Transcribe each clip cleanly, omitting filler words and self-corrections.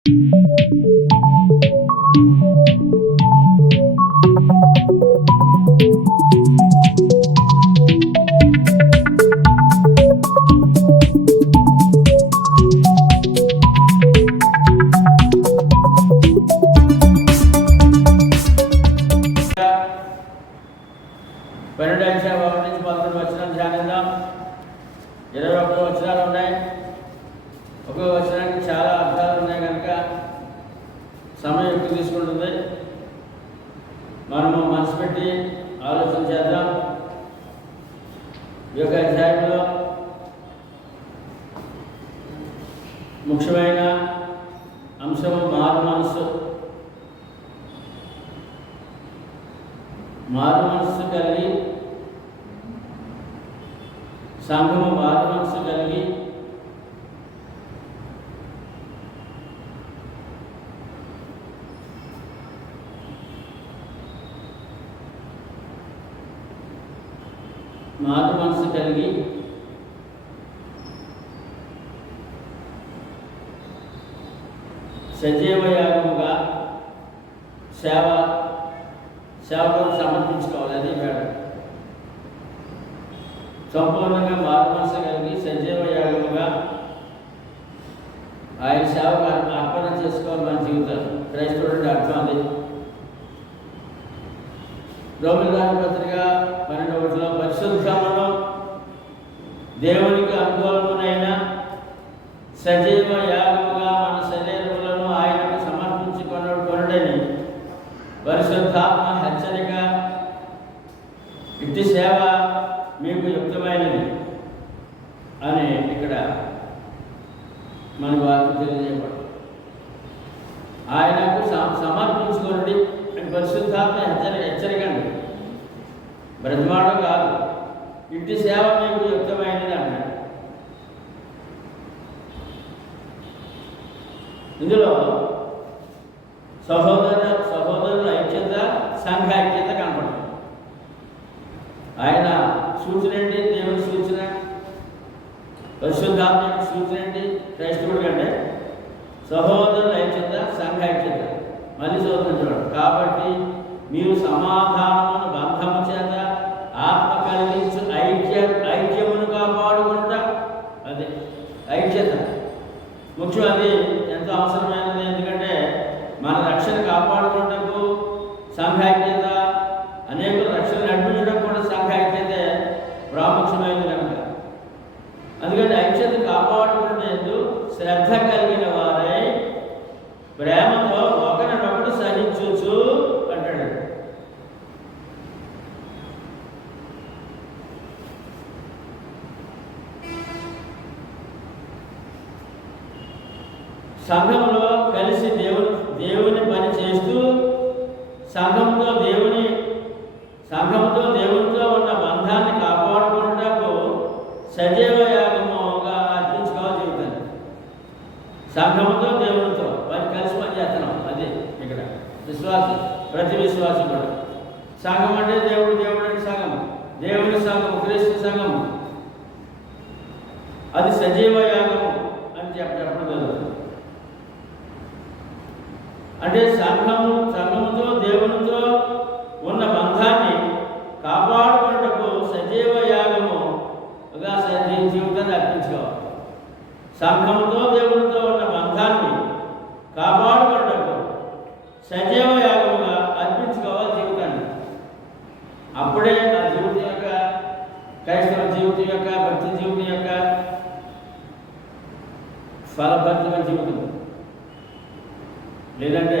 12 నుంచి 11 వచనాలు ధ్యానిద్దాం. 21 వచనాలు ఉన్నాయి. ఒక్కో వచనానికి చాలా అర్థాలు ఉన్నాయి కనుక సమయం ఎక్కువ తీసుకుంటుంది. మనము మనసు పెట్టి ఆలోచన చేద్దాం. ఈ యొక్క అధ్యాయంలో ముఖ్యమైన అంశము మారు మనస్సు. మారు మనస్సు కలిగి సంఘము మారు మనస్సు కలిగి సజీవ యాగముగా సేవకులను సమర్పించుకోవాలి. అది మేడం. సంపూర్ణంగా మారు మనస్సు కలిగి సజీవ యాగముగా ఆయన సేవకు అర్పణ చేసుకోవాలి. మన జీవితాలు క్రైస్తవుడి అర్థం అది. రోమిల పత్రిక 12 పరిశుద్ధమును దేవునికి అనుకూలమునైన సజీవ యాగముగా మన శరీరములను ఆయనకు సమర్పించుకొనుడని పరిశుద్ధాత్మ హెచ్చరిక. ఇట్టి సేవ మీకు యుక్తమైనది అని ఇక్కడ మన వారికి తెలియజేయబడు. ఆయనకు సమర్పించుకోండి అని పరిశుద్ధాత్మ హెచ్చరికండి. బ్రతిమాడు కాదు. ఇట్టి సేవ మీకు యుక్తమైనది అన్నాడు. ఇందులో సహోదరుల ఐక్యత, సంఘ ఐక్యత కనపడుతుంది. ఆయన సూచన ఏంటి? దేవుని సూచన. పరిశుద్ధాత్మ యొక్క సూచన ఏంటి? క్రైస్తవుడి కంటే సహోదరుల ఐక్యత, సంఘ ఐక్యత. మళ్ళీ చదువుతున్నాడు. కాబట్టి మీరు సమాధానమును బంధము చేత ఆత్మ కలిగించు ఐక్యమును కాపాడుకుంటా. అదే ఐక్యత ముఖ్యం. అది ఎంతో అవసరమైనది. ఎందుకంటే మన రక్షణ కాపాడుకుంటూ సంఘ ఐక్యత, అనేక రక్షణ నడిపించడం కూడా సంఘ ఐక్యత ప్రాముఖ్యమైనది కనుక. అందుకని ఐక్యత కాపాడుకునేందుకు శ్రద్ధ కలిగిన వారై ప్రేమతో ఒకరినొకడు సహించుచు అంటాడు. సంఘంలో కలిసి దేవుని పని చేస్తూ సంఘంతో దేవునితో ఉన్న బంధాన్ని కాపాడుకున్నటకు సజీవ యాగముగా అర్పించుకోవాలి జీవితాన్ని. సంఘంతో దేవునితో కలిసి పనిచేస్తున్నాం. అది ఇక్కడ విశ్వాసం. ప్రతి విశ్వాసం కూడా సంఘం అంటే దేవుడు అంటే సంఘం, దేవుని సంఘం, క్రీస్తు సంఘం. అది సజీవ యాగము అని చెప్పడం జరుగుతుంది. అంటే సంఘముతో దేవునితో ఉన్న బంధాన్ని కాపాడుకున్నటకు సజీవ యాగముగా జీవితాన్ని అర్పించుకోవాలి. సంఘముతో దేవునితో ఉన్న బంధాన్ని కాపాడుకున్నటకు సజీవ యాగముగా అర్పించుకోవాలి జీవితాన్ని. అప్పుడే ఆ జీవితం యొక్క, క్రైస్తవ జీవితం యొక్క, భక్తి జీవితం యొక్క ఫలభరితమైన జీవితం. లేదంటే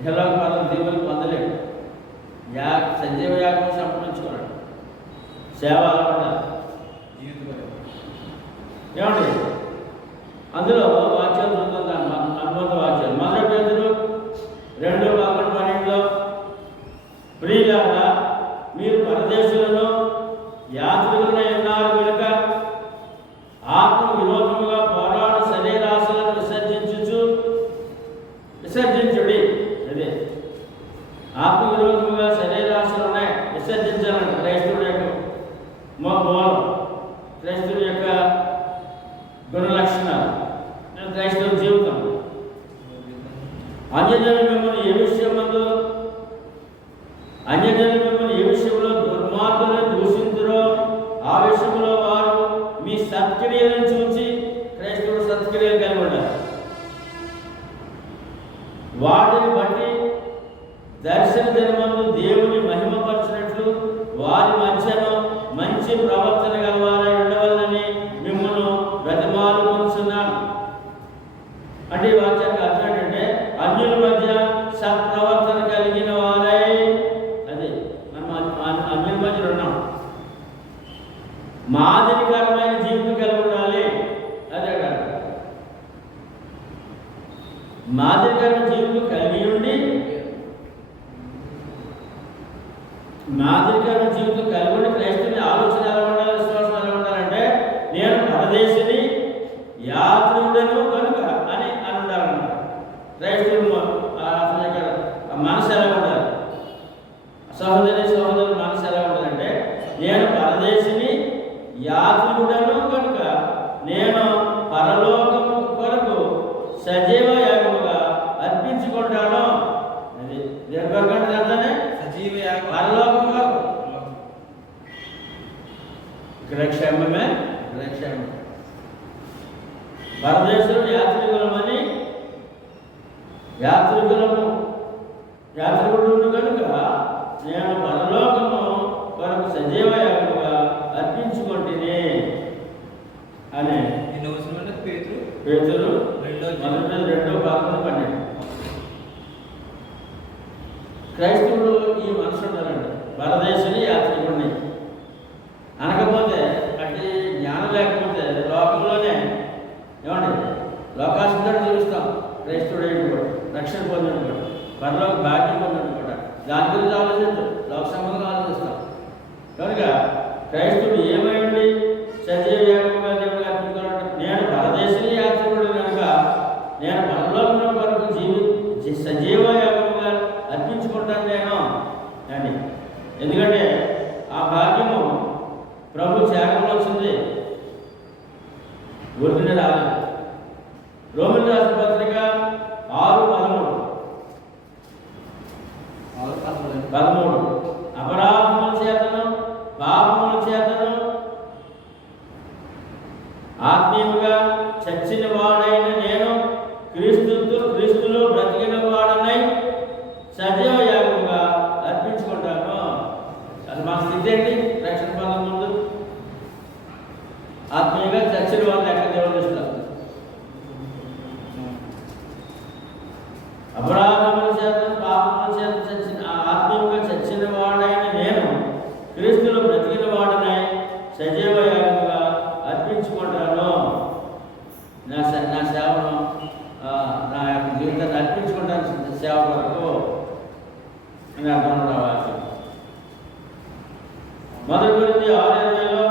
ఇహలోక పనుల దీవులు పొందలేడు. సజీవ యాగం సంపాదించుకోవాలి. సేవ అలా ఉండాలి. ఏమండి? అందులో వాక్యాలు చదువుతాను. అనుబంధ వాక్యాలు. మొదటి పేతురు 2:12 ప్రియులారా, మీరు పరదేశులను యాత్రికులై ఉన్నారు కనుక ఆత్మ విరోధముగా పోరాడు శరీరాశలను విసర్జించుడి. అదే ఆత్మ విరోధముగా శరీరాశలు ఉన్నాయి, విసర్జించాలంట. క్రైస్తవుడి యొక్క మూలం, క్రైస్తవుడి యొక్క గుణ లక్షణాలు. అన్యజనులు మిమ్మల్ని ఏ విషయమందు అన్యజనులు మిమ్మల్ని ఏ విషయంలో దుర్మార్గులను దూషించురో ఆ విషయంలో వారు మీ సత్క్రియలను చూసి, క్రైస్తవుడు సత్క్రియలు కలిగి ఉండాలి, వాటిని బట్టి దర్శన దినమందు దేవుని మహిమపరిచినట్లు వారి మధ్యను మంచి ప్రవర్తన గలవారై ఉండవాలని మిమ్మల్ని బ్రతిమాలుకొనుచున్నాను. అంటే ఈ వాక్యానికి అర్థం ఏంటంటే అన్యుల మధ్య సత్ప్రవర్తన కలిగిన వారై, అదే మనం అన్యుల మధ్యలో ఉన్నాం, మాదిరికరమైన జీవితం కలిగి ఉండాలి. అదే కాదు, మాదిరికరమైన జీవితం కలిగి ఉండి, మాదిరికరమైన జీవితం కలిగి ఉండి క్రైస్తవుని ఆలోచన ఎలా ఉండాలి, విశ్వాసం ఎలా ఉండాలంటే నేను పరదేశిని యాత్రికుడను కనుక అని ఉండాలన్నమాట. క్రైస్తవుడు అతని యొక్క మనసు ఎలా ఉండాలి, సహోదరుల మనసు ఎలా ఉండాలంటే నేను పరదేశిని యాత్రికుడను కనుక నేను పరలోకము కొరకు సజీవ యాగముగా అర్పించుకుంటాను. అది దేనికొరకంటే అర్థమే సజీవ యాగం, పరలోకం కొరకు. ఇక్కడ క్షేమమే, ఇక్కడ క్షేమం. పరదేశంలో యాత్రికులమని, యాత్రికుడు కనుక నేను పరలోకము కొరకు సజీవ యాగముగా అర్పించుకుంటేనే అని పేతురు 2:11. క్రైస్తవుడు ఈ మనసు ఉండాలండి, పరదేశిని యాత్రికుడిని అనకపోతే, అంటే జ్ఞానం లేకపోతే లోకంలోనే ఏమండి లోకాసుడు చూపిస్తాం. క్రైస్తవుడు ఏంటి కూడా రక్షణ పొందడం కూడా, పరలోక భాగ్యం పొందడం కూడా, దాని గురించి ఆలోచించు, లోక సంబంధంగా ఆలోచిస్తాం. కనుక క్రైస్తవుడు ఏమైంది సజీవ యాగముగా దేవుడిగా అర్పించుకోవాలంటే నేను పరదేశిని యాత్రికుడు కనుక నేను పరలోకం వరకు సజీవ యాగముగా అర్పించుకుంటాను నేను అని. ఎందుకంటే ఆ భాగ్యము ప్రభు త్యాగంలో వచ్చింది, ఊరికనే రాలేదు. రోమిలకు రాసిన పత్రిక 6:13 అపరాధముల చేతను పాపముల చేతను ఆత్మీయంగా చచ్చిన వాడైన నేను క్రీస్తులో బ్రతికిన వాడనై సజీవ యాగముగా అర్పించుకుంటాను. అది మా స్థితి ఏంటి? రక్షణ పొందక ముందు ఆత్మీయంగా చచ్చిన వాడు లెక్క దేవుడు ఇస్తారు. అపరాధముల చేత పాపముల చేత ఆత్మీయంగా చచ్చిన వాడైన నేను క్రీస్తులో బ్రతికిన వాడనై సజీవ యాగముగా అర్పించుకుంటాను. నా సేవను, నా యొక్క జీవితాన్ని అర్పించుకుంటాను సేవ వరకు అని అర్థం రావాలి. మొదటి గురించి 6:20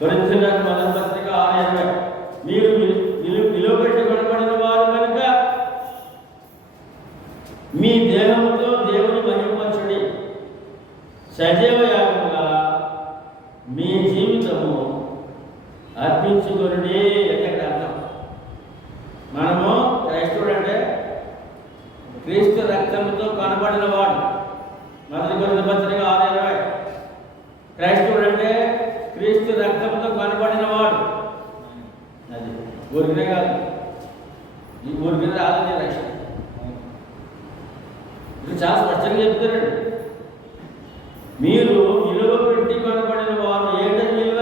కొరింథీయులకు మొదటి పత్రిక 6:20 మీరు విలువ పెట్టి కొనబడిన వారు కనుక మీ దేహంతో దేవుని మహిమపరచుడి, సజీవ యాగముగా మీ జీవితము అర్పించుకొనుడి. ఎక్కడ అర్థం? మనము క్రైస్తవుడు అంటే క్రీస్తు రక్తంతో కొనబడిన వాడు. మొదటి కొరింథీ పత్రిక 6:20 క్రైస్తవుడు అంటే క్రీస్తు రక్తంతో కొనబడిన వాడు. అది ఊరికనే కాదు, ఈ ఊరికనే రాదని రక్షణ. ఇది చాలా స్పష్టంగా చెప్తారండి. మీరు విలువ పెట్టి కొనబడిన వారు. ఏంటది విలువ?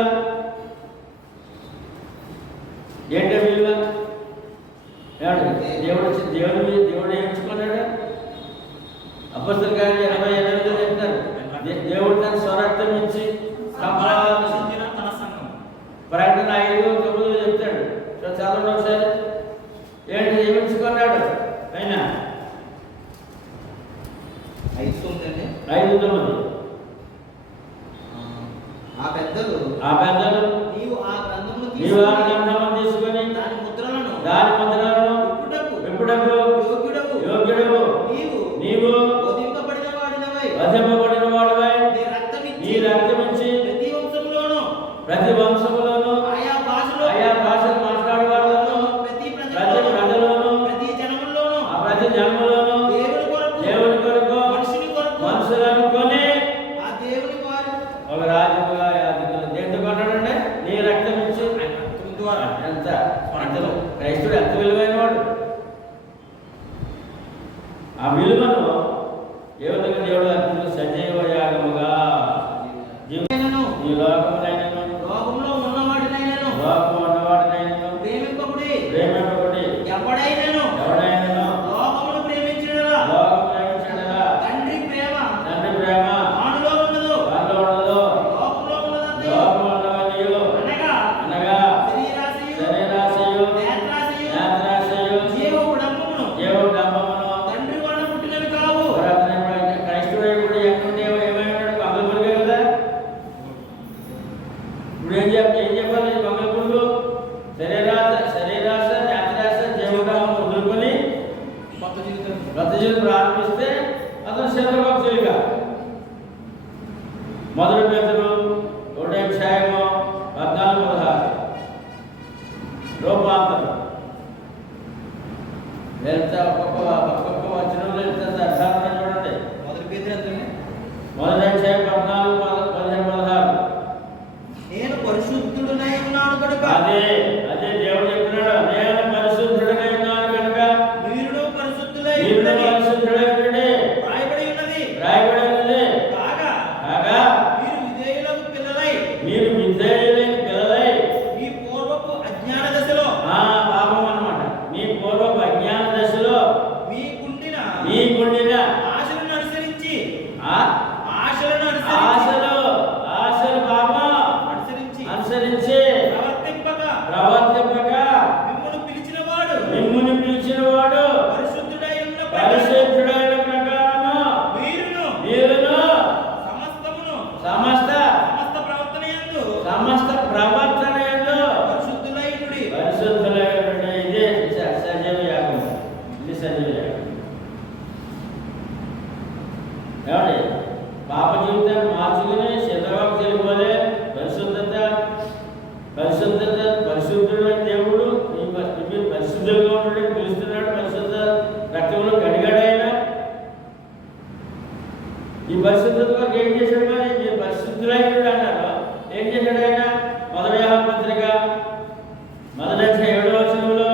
దేవుడు ఏమించుకున్నాడు? అపొస్తలుల కార్యాలు 28 చెప్తారు. దేవుడు తన స్వరక్తం ఇచ్చి సంపాదించిన తన సంఘం. ప్రకటన 5:9 చెప్తాడు. చదవండి ఒకసారి. ఏంటి ఏమించుకున్నాడు ఆయన? 5:9 ఆ పెద్దలు నీవు ఆ గ్రంథమును తీసుకొని దాని ముద్రలను విప్పుటకు యోగ్యుడవు నీవు వధింపబడిన వాడివై నీ రక్తమిచ్చి ప్రతి వంశములోను ఆయా భాషలు మాట్లాడేవాళ్ళను ప్రతి ప్రజలు జన్మలోను దేవుని కొరకు మనుషులను కొని ఆ దేవుని వారి ఒక రాజుగా యాజకులు దేంతో కొన్నాడంటే నీ రక్తం ఇచ్చి ద్వారా ఎంత అంతలో క్రైస్తుడు ఎంత విలువైన వాడు. ఆ విలువను ఏ విధంగా దేవుడు అర్పించు సజీవ యాగముగా ఈ లోకములైనను లోకంలో ఉన్నవాడినైనను లోకము ఉన్నవాడినైనను ప్రేమింపకుడి ఎవడైనను లోకమును ప్రేమించుట లోకము ప్రేమించడలా తండ్రి ప్రేమ వానిలో ఉండదు లోకంలో ఉన్నదంతే లోకము ఉన్నవనియు అనగా శరీరాశయు నేత్రాశయు జీవడంబమును తండ్రి వలన పుట్టినవి కావు. క్రైస్తుడు ఇప్పుడు ఎక్కడుండేవో ఏమైనాడు మంగళ పురుగే కదా. ఇప్పుడు ఏం చెప్పాలి మంగళ పురుగు శరీరాశ నేత్రాశ జీవడామం వదులుకొని కొత్త జీవితం ప్రారంభిస్తే అతను శరీరభక్తులుగా. మొదటి పేతురు 1:14-16 రూపాంతరం ఎంత ఒక్కొక్క వచనంలో ఎంత అర్థాన్ని చూడండి. మొదటి పేతురు ఎంతండి? మొదటి అధ్యాయం 14-15-16. నేను పరిశుద్ధుడనై ఉన్నాను కనుక అదే దేవుడు చెప్తున్నాడు. నేను పరిశుద్ధుడనై ఉన్నాను కనుక మీరును పరిశుద్ధులై ఉండండి. రాయబడి ఉన్నది కాగా మీరు విధేయులైన పిల్లలై మీ పూర్వపు అజ్ఞాన దశలో పాపం అన్నమాట. మీ పూర్వపు అజ్ఞాన దశలో మీకుండిన ఆశలను అనుసరించి ఆశలు పాపం అనుసరించి ప్రవర్తింపక మిమ్మును పిలిచిన వాడు పరిశుద్ధుడైన ప్రకారము మీరును సమస్త ప్రవర్తన యందు పరిశుద్ధులైనడి. ఇదే సజీవ యాగం. ఇది సజీవ యాగం. ఏమండి పాప జీవితాన్ని మార్చుకుని శతభక్తులు పోలే పరిశుద్ధుడైన దేవుడు మీరు పరిశుద్ధులుగా ఉండడానికి పిలుస్తున్నాడు. పరిశుద్ధ రక్తంలో కడిగాడైనా ఈ పరిశుద్ధత కొరకు ఏం చేశాడు? మరి మీరు పరిశుద్ధులైనడు అన్నారు. ఏం చేశాడు ఆయన? మొదటి యోహాను పత్రిక 1:7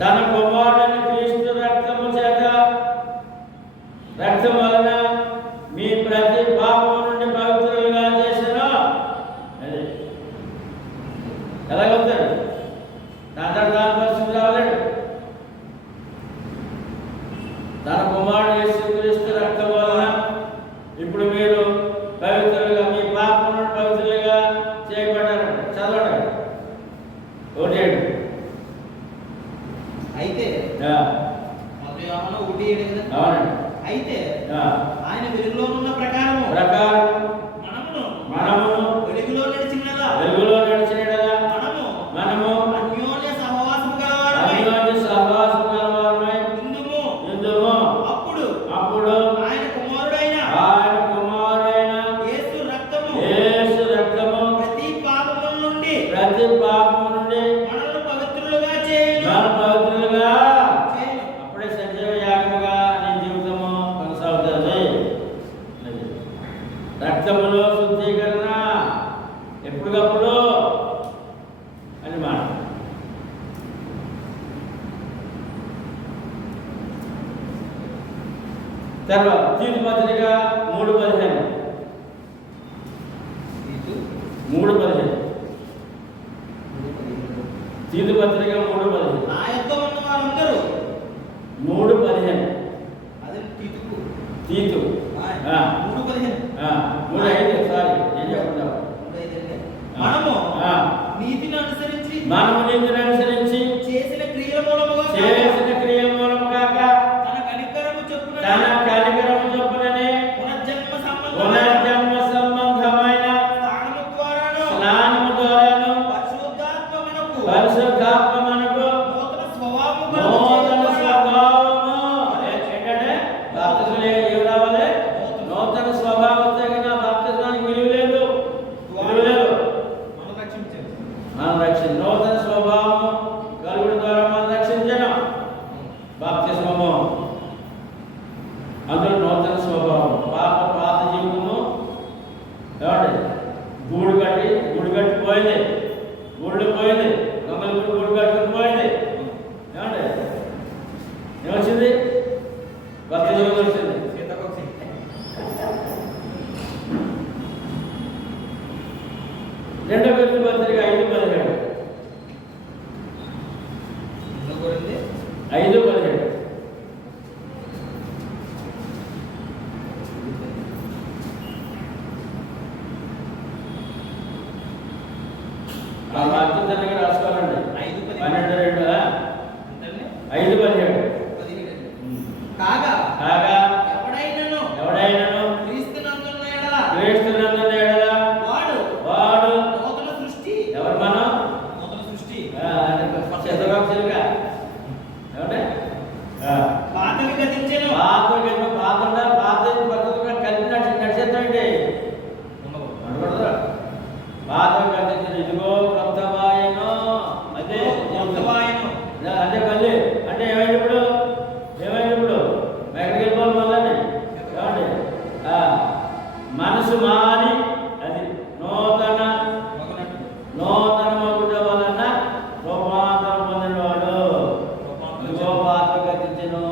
తన కుమారుడైన క్రీస్తు రక్తం వలన మీ ప్రతి పాపం నుండి పవిత్రులుగా చేశాను. అది ఎలాగవుతాడు? దాని పరిస్థితి రావాలండి. తన కుమారుడు యేసుక్రీస్తు రక్తం వలన ఇప్పుడు మీరు పవిత్రులుగా మీ పాపం నుండి పవిత్రులుగా చేయబడ్డారు. చదవండి 1:7. అయితే అవునండి. అయితే ఆయన వెలుగులోనున్న ప్రకారము మనమును వెలుగులో నడిచిన మనము అన్యోన్య సహవాసము గలవారమై ఉందుము. అప్పుడు ఆయన కుమారుడైన యేసు రక్తము ప్రతి పాపము నుండి మనల్ని పవిత్రులుగా చేయును. అప్పుడే సజీవ యాగముగా నీ జీవితము కొనసాగుతుంది. రక్తములో శుద్ధీకరణ ఎప్పటికప్పుడు అని మాట. తర్వాత తీతు పత్రిక 3:15 తీతు పత్రిక 3:15 నా యొక్క ఉన్న వారందరూ 3:15 అదే తీతు 3:15 3:5 సారీ ఏం చెప్తావు? మనము నీతిని అనుసరించి చేసిన క్రియల మూలముగా తన కనికరము చొప్పుననే పునర్జన్మ సంబంధమైన స్నానము ద్వారాను పరిశుద్ధాత్మ మనకు నూతన స్వభావము ఏంటంటే బాప్తిజం ఏమి రావాలి? నూతన స్వభావం వస్తే కదా బాప్తిజానికి విలువ లేదు. మన రక్షణ నూతన స్వభావము 5:17. ఆ వాక్యం దగ్గర రాసుకోవాలండి. 12:2. 5:17. కాగా కాగా ఎవడైనను క్రీస్తునందున్న ఎడల వాడు నూతన సృష్టి. ఎవరు మనం? నూతన సృష్టి. చంద్రబాబుగా ఏమంటే పాతవి గతించెను. పాత పద్ధతిగా కలిపి నడిచేద్దామండి. పాత గతించిన ఇదిగో క్రొత్తవాయను. అదే క్రొత్తవాయను. అదే మళ్ళీ అంటే ఏమైంది ఇప్పుడు? ఎక్కడికి వెళ్ళిపోవాలి మళ్ళీ? ఏమండి మనసు మారి అది నూతన మగుట వలన రూపాంతరం పొందినవాడు. ఇదిగో పాత గతించెను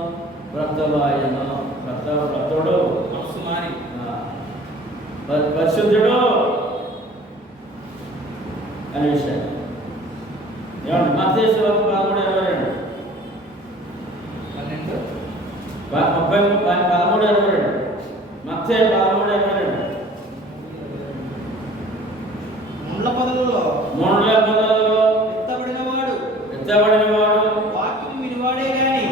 క్రొత్తవాయను. క్రొత్తడు మనసు మారి పరిశుద్ధుడు అనే విషయం ఏమండి? మత్తయి సువార్త 13:22. 13:22. మత్తయి 13:22. ముండ్ల పొదలలో ఎత్తబడినవాడు వాక్యం వినివాడే గాని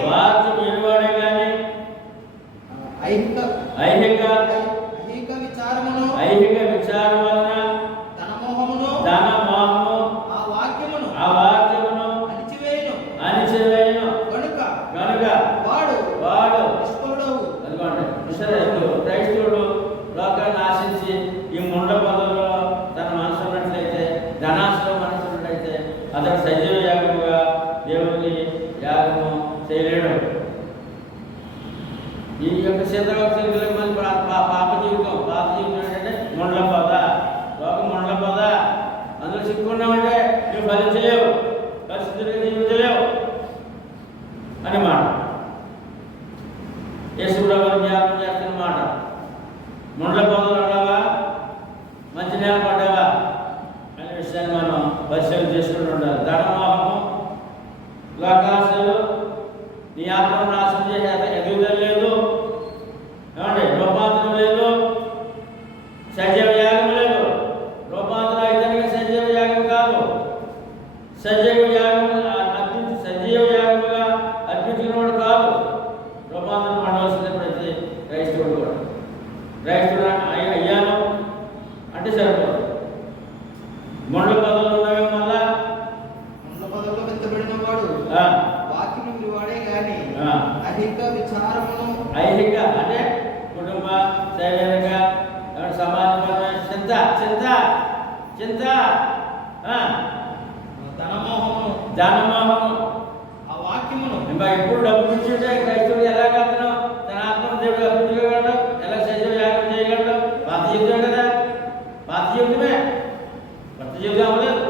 ఐహిక విచారం వలన తన మోహమును ఆ వాక్యమును అణిచివేయును కనుక వాడు అదిగోండి క్రైస్తవుడు లోకాన్ని ఆశించి ఈ ముండ పదవుల్లో తన మనసు ఉన్నట్లయితే, ధనాశలో మనసు ఉన్నట్లయితే అతడు సజీవ యాగముగా దేవునికి యాగము చేయలేడు. ఈ యొక్క శీతవక్షలకు మళ్ళీ పాత జీవితం ఏంటంటే ముండ్ల పొద. లోకం ముండ్ల పొద. అందులో చిక్కుకున్నామంటే నువ్వు ఫలించలేవు, పరిస్థితులుగా జీవించలేవు అని మాట యేసుప్రభువు జ్ఞాపకం చేస్తున్న మాట. ముండ్ల పొదలు ఉన్నావా, మంచి నేల పడ్డావా అనే విషయాన్ని మనం పరిశీలన చేసుకుంటూ ఉండాలి. ధనమోహము, లోకాశలు నీ ఆత్మను నాశనం చేసే ఎదుగుదల లేదు. ఏమండి? రూపాంతరం లేదు, సజీవ యాగం లేదు. రూపాంతరం అయితే సజీవ యాగం కాదు. సజీవ యాగముగా అర్పించినవాడు కాదు. రూపాంతరం పడవలసిన ప్రతి క్రైస్తవుడు కూడా. క్రైస్తవుడు అయ్యాను అంటే సరిపోదు. ముండ్ల పదవులు ఉన్నవి మళ్ళా ముండ్ల పొదలలో వెత్తబడిన వాడు వాక్యం వినివాడే గాని ఐహిక అంటే కుటుంబ శారీరక సమాజపరమైన చింత ధనమోహము ఆ వాక్యమును ఇంకా ఎప్పుడు డబ్బు కూర్చుంటే క్రైస్తవుడు ఎలాగ తన ఆత్మ దేవుడు అభివృద్ధిగలడు, ఎలా సజీవ యాగం చేయగలడు? పాత జీవితం కదా, పాత జీవితమే, కొత్త జీవితం అవ్వలేదు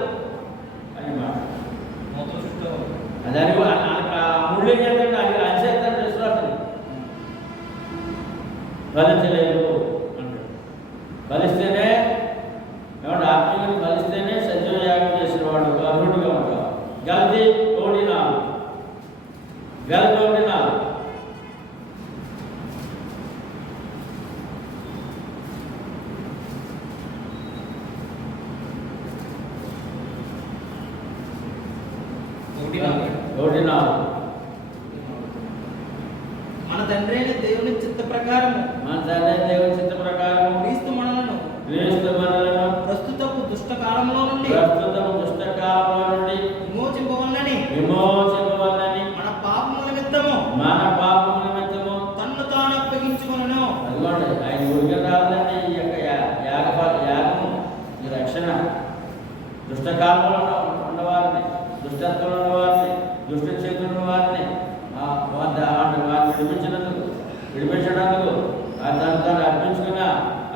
అని మాట. దాని మూడు ఏం చేస్తాడు? అది అంచేస్తాడు విశ్వాసం. ఫలించలేదు అంటాడు. ఫలిస్తేనే ఏమంటే ఆత్మీయులు ఫలిస్తేనే సజీవ యాగం చేసిన వాడు అర్హుడుగా ఉంటాడు. గలతీ 1:4. మన తండ్రి అయిన దేవుని చిత్త ప్రకారము క్రీస్తు మనలను ప్రస్తుతపు దుష్ట కాలంలో నుండి విమోచింపవలనని మన పాపముల నిమిత్తము తన్ను తాను అప్పగించుకొనెను. అదిగోండి, ఆయన ఊరికే రాదండి. ఈ యొక్క యాగము, ఈ రక్షణ దుష్టకాలంలో ఉన్నవారిని, దుష్టత్వంలో ఉన్నవారిని, దుష్ట చేతులు ఉన్నవారిని విడిపించడానికి దాన్ని తాను అర్పించుకున్న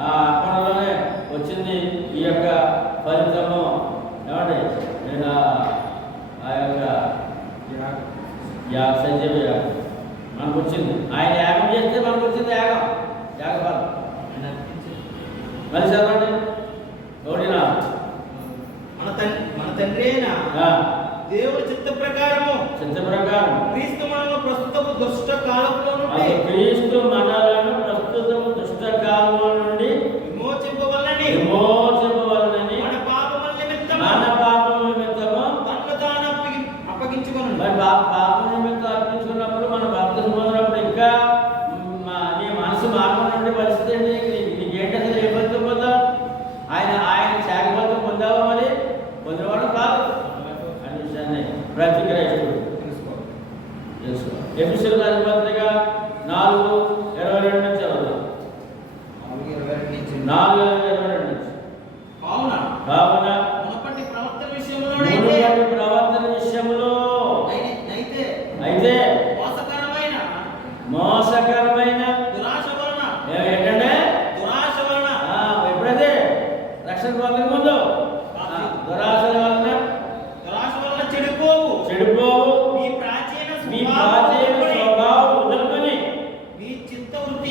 ఆ అర్పణలోనే వచ్చింది ఈ యొక్క ఫలితము. ఏమండి? నేను ఆ యొక్క సజీవ యాగం మనకు వచ్చింది. ఆయన యాగం చేస్తే మనకు వచ్చింది యాగఫలం. మళ్ళీ చదవండి. 1:4. మన తండ్రి అయిన దేవుని చిత్త ప్రకారము చిత్త ప్రకారం క్రీస్తు మనలో ప్రస్తుతపు దుష్ట కాలంలో నుండి అది క్రీస్తు మనలను ప్రస్తుతము దుష్ట కాలము నుండి విమోచింపవలనని మన పాపము నిమిత్తము తన్ను తాను అప్పగించుకొను. మరి పాపం నిమిత్తం అర్పించుకున్నప్పుడు మన బాప్తిస్మం పొందినప్పుడు ఇంకా నీ మనసు మారకుండా పరిస్థితి ఏంటి? నీకేంటి అసలు ఏ ఫలితం పొందావు? ఆయన శాఖ ఫలితం పొందావా? మరి పొందేవాడు కాదు అనే విషయాన్ని ప్రతిగ్రహిస్తుడు ఎఫెసీయుల రాసిన పత్రిక 4:22 నుంచి చదువుతాం. 4:22 నుంచి. కావున మునుపటి ప్రవర్తన విషయంలో అయితే మోసకరమైన దురాశ వలన ఏంటంటే ఎప్పుడైతే రక్షణ పొందక ముందు దురాశ వలన చెడిపోవు మీ ప్రాచీన స్వభావం వదులుకొని మీ చిత్త వృత్తి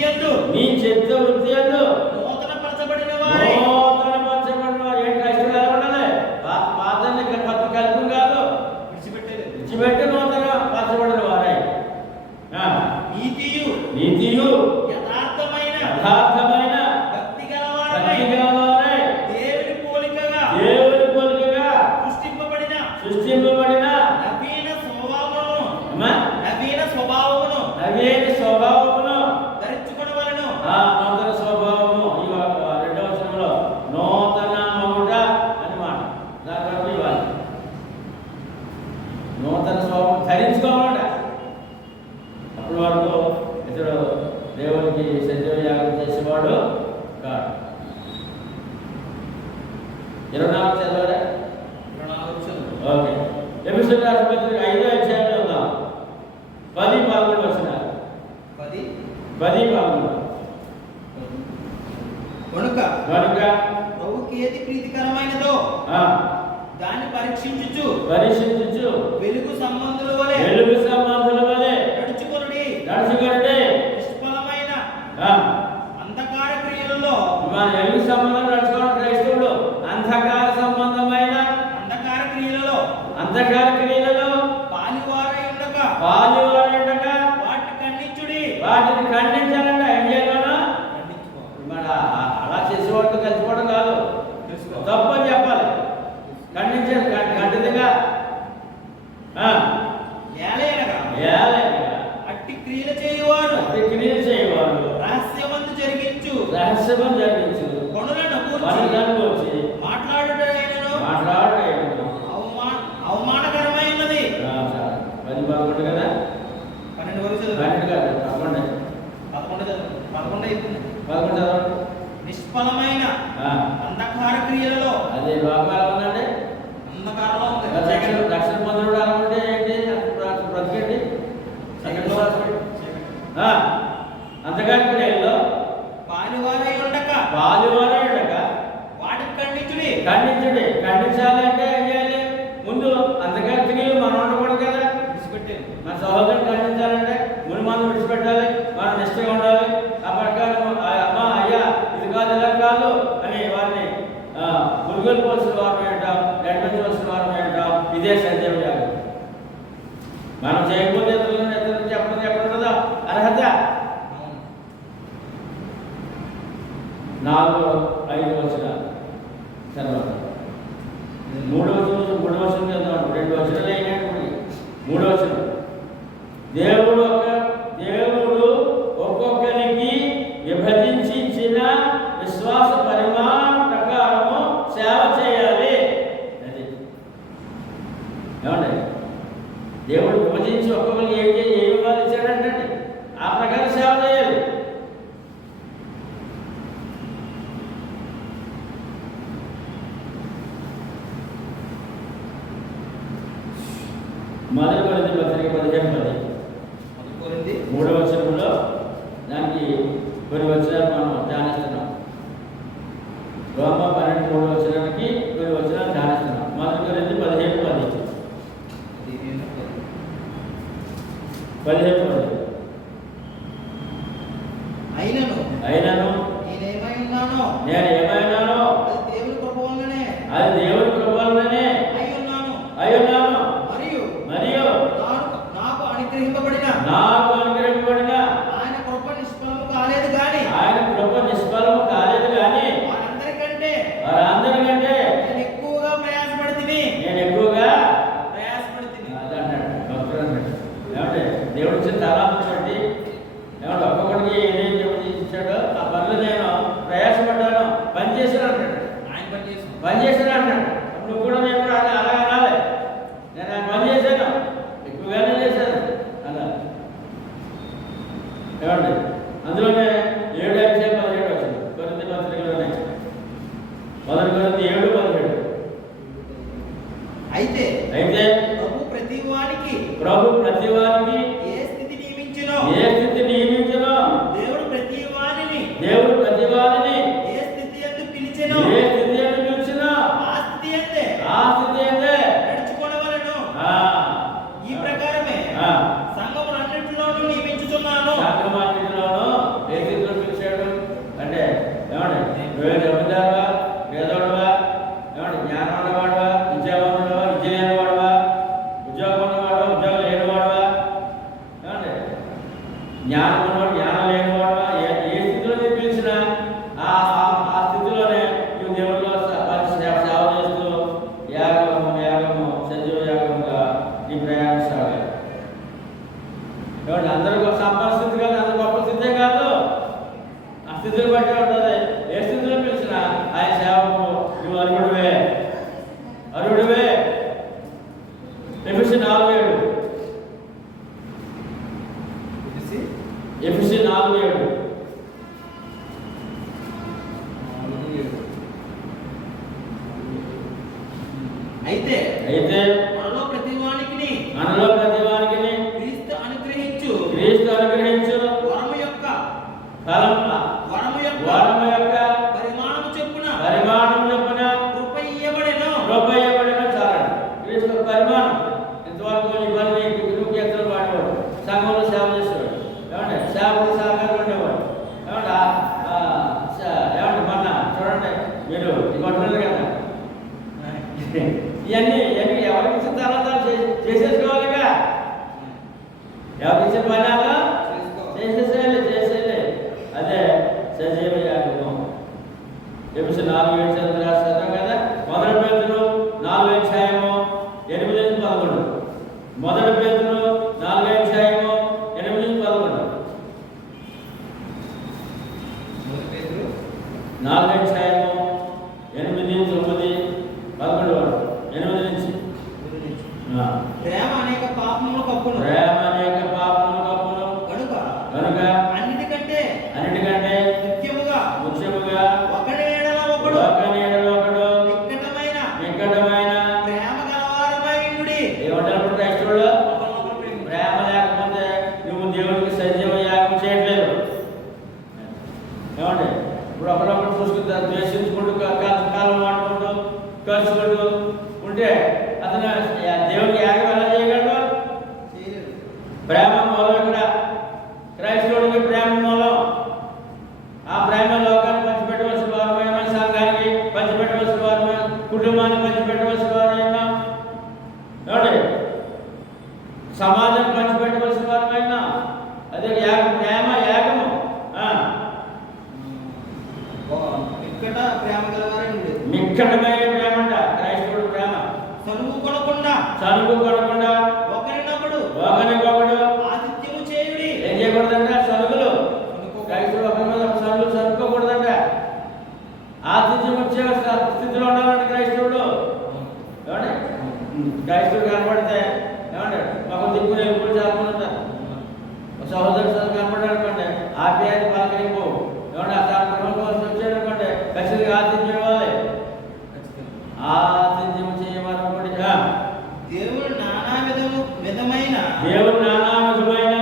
యందు నూతన పరచబడిన వారు ఏంటి క్రైస్తవులు ఎలా ఉండాలి? పాతాన్ని కొత్త కల్పం కాదు, విడిచిపెట్టి నూతన పరచబడిన వారే. నీతియు యథార్థమైన భక్తి గలవారై దేవుని పోలికగా సృష్టింపబడిన నవీన స్వభావమును ధరించుకొనవలెను. నూతన స్వభావము. ఈ 2వ వచనంలో నూతన మగుట అని మాట. దాని వరకు ఇవ్వాలి. నూతన స్వభావం ధరించుకోవాలట. అప్పటి వరకు ఇతడు దేవునికి సజీవ యాగం చేసేవాడు కాదు. 24 చదవరా? ఓకే. ఎఫెసీయుల రాసిన పత్రిక 5వ అధ్యాయంలో ఉందాం. 10-11 వచనాలు. 10-11. కనుక కనుక ప్రభువుకి ఏది ప్రీతికరమైనదో దాన్ని పరీక్షించుచు వెలుగు సంబంధుల వలె నడుచుకొనుడి. నిష్ఫలమైన అంధకార క్రియలలో మన వెలుగు సంబంధం నడుచుకోవడం క్రైస్తవుడు అంధకార సంబంధమైన అంధకార క్రియలలో పాలివారై ఉండక వాటిని ఖండించాలంట. ఏం చేయాలన్నా మన అలా చేసేవాడితో కలిసిపోవడం కాదు, తప్పు అని చెప్పాలి. ఖండించాలి ఖండితంగా. అట్టి క్రియలు చేయువారు రహస్యమందు జరిగించు కొనులను గూర్చి మాట్లాడుటైనను అవమానకరమైనది. 10-11 కదా? 12 వరకు 12 కాదు, 11 అయిపోయింది. 11 చదవండి. నిష్ఫలమైన అంధకార క్రియలలో అదే లోకాలు ఉందండి. అంధకారంలో ఉంది. రక్షణ పొందడం అనుకుంటే ఏంటి? బ్రతికేంటి? అంధకార క్రియల్లో పాలువారై ఉండక వాటిని ఖండించాలంటే ఏం చేయాలి? ముందు అంధకార క్రియలు మనం ఉండకూడదు కదా, విడిచిపెట్టారు. మన సహోదరుని ఖండించాలంటే ముందు మనం విడిచిపెట్టాలి, మనం నిష్ఠగా ఉండాలి. ఆ ప్రకారం అమ్మా అయ్యా ఇది కాదు ఇలా కాదు అని వారిని పురుగొల్పోవలసిన వారం ఏంటాం, నడిపించవలసిన వారం ఏంటాం. ఇదే సత్యం యాగం. మనం చేయకపోతే ఇతరులను చెప్పడం ఎక్కడ ఉంటుందా అర్హత? 4-5 వచనాలు తర్వాత 3వ వచనం చదువుతాం. 2 వచనాలు అయినప్పుడు 3వ వచనం. దేవుడు ఒక్కొక్కరికి విభజించి ఇచ్చిన విశ్వాస పరిమాణం ప్రకారము సేవ చేయాలి. అది ఏమండి? దేవుడు విభజించి ఒక్కొక్కరికి ఏ విభాగం ఇచ్చాడంటే ఆ ప్రకారం సేవ చేయాలి. మొదటి కొరింథీ పత్రిక 15:10 3వ వచనంలో దానికి కొన్ని వచనాలు మనం ధ్యానిస్తున్నాం. రోమ 12:3 వచనానికి కొన్ని వచనాలు ధ్యానిస్తున్నాం. మొదటి కొరింథీ 15:10 అయినను నేను ఏమైనానో అది దేవుని కృప వల్లనే అయి ఉన్నాను. మరియు అనుగ్రహింపబడిన ఆయన కృప నిష్ఫలము కాలేదు కానీ వారందరికంటే నేను ఎక్కువగా ప్రయాసపడితిని. దేవుడు ఇచ్చిన తలాంతు బట్టి ఏమంటే ఒక్కొక్కడికి ఏదైతే దేవుడు ఇచ్చాడో ఆ పనులు నేను ప్రయాసపడ్డాను, పనిచేసాను అంటాడు. ఆయన పనిచేసాను అంటాడు. నువ్వు కూడా నేను కూడా అలా అనాలి, నేను ఆయన పని చేశాను, ఎక్కువగానే చేశాను అలా. ఏమండి అందులోనే 7:17 వచ్చింది కొరింథీ పత్రికలోనే, 1 కొరింథీ 7:17. అయితే అయితే ప్రభు ప్రతి వానికి ఏ స్థితి నియమించినో దేవుడు ప్రతి వానిని ఏ స్థితి యందు పిలిచెనో ఆ స్థితి యందే నడుచుకొనవలెను. ఈ ప్రకారమే సంఘములన్నిటిలోనూ నియమించుచున్నాను. ఏ స్థితిలో పిలిచాడు అంటే ఏమండి, నువ్వే జమీందారువా, పేదోడువా, ఏమండి జ్ఞానం ఉన్నవాడువా, విద్యావంతుడువా, విద్య లేనివాడువా, ఉద్యోగం ఉన్నవాడువా, ఉద్యోగం లేనివాడువా, ఏమండి జ్ఞానం ఉన్నవాడు, జ్ఞానం లేనివాడువా, ఏ స్థితిలో నేను పిలిచినా ఆ స్థితిలోనే నువ్వు దేవుడిలో సేవ చేస్తూ యాగము సజీవ యాగముగా నీ ప్రయాణం సాగాలి. ఏమంటే అందరూ సంపన్న స్థితి కాదు, అందరూ గొప్ప స్థితే కాదు, ఆ స్థితిని బట్టి ఉంటుంది. ఏ స్థితిలో పిలిచినా ఆయన సేవకు నువ్వు అర్హుడివే. ఎఫెసీ 4:7 అయితే మనలో ప్రతి వానికి క్రీస్తు అనుగ్రహించు వరము యొక్క పరిమాణము చొప్పున కృప ఇయ్యబడెను. చాలండి. క్రీస్తు పరిమాణం ఇంతవరకు ఈ పని ఎత్తులు పాడేవాడు, సంఘంలో సేవ చేసేవాడు, ఏమంటే సేవకు సహకారం ఉండేవాడు, ఏమంటే ఏమంటే మొన్న చూడండి మీరు ఇవ్వట్లేదు కదా, ఇవన్నీ ఎవరికి ఇచ్చిన తర్వాత చేసేసుకోవాలిగా, ఎవరికి ఇచ్చిన పని అలా చేసేసేయాలి. అదే సజీవ యాగం. ఎఫెసీ 4:7 రాస్తాం కదా. 1 పేతురు 4:8, 8-11. 1 పేతురు 4:8, 8-11. 4:8, 8, 9, 11, 8 నుంచి. ప్రేమ అనేక పాపములు కప్పును కనుక అన్నిటికంటే ముఖ్యముగా ఒకడి ఎడల ఒకడు నిక్కటమైన ప్రేమ గలవారమై ఉండుడి. ఏమంటారు క్రైస్తవులు? ప్రేమ లేకపోతే నువ్వు దేవుడికి సజీవ యాగం చేయట్లేదు. ఏమండి ఇప్పుడు ఒకరొకరు చూసుకుంటా ద్వేషించుకుంటూ కాలం మాడుకుంటూ కలుసుకుంటూ ఉంటే అతను దేవుడికి యాగం ఎలా చేయగలడు? ప్రేమ మూలం ఇక్కడ క్రైస్తవుడికి ప్రేమ మూలం. ఆ ప్రేమ లోకాన్ని పంచిపెట్టవలసిన వారమైన, సంఘానికి పంచిపెట్టవలసిన వారమైన, కుటుంబాన్ని పంచిపెట్టవలసిన వారమైన, ఏమండి సమాజం పంచిపెట్టవలసిన వారమైన, అదే ప్రేమ యాగము. ప్రేమ గలవారై ఉండుడి. మిక్కటమైన ప్రేమ అంట క్రైస్తవుడు ప్రేమ. సనుగు కొనకుండా ఒకరినొకడు ఆతిథ్యము చేయుడి. ఏం చేయకూడదంట? సనుగులు. క్రైస్తవుడు ఒకరి మీద సనుకోకూడదంట. ఆతిథ్యం వచ్చే స్థితిలో ఉండాలంటే క్రైస్తవుడు. ఏమండి క్రైస్తవుడు కనపడితే ఏమండి ఒక దిక్కులు ఎప్పుడు చాలుకుంటారు. సహోదరు కనపడాలనుకోండి ఆప్యాయత పలకరింపు, ఏమంటే ఆ సాయంత్రం వచ్చాడనుకోండి ఖచ్చితంగా ఆతిథ్యం ఇవ్వాలి. ఆతిథ్యం చేయమని దేవుడు నానా విధమైన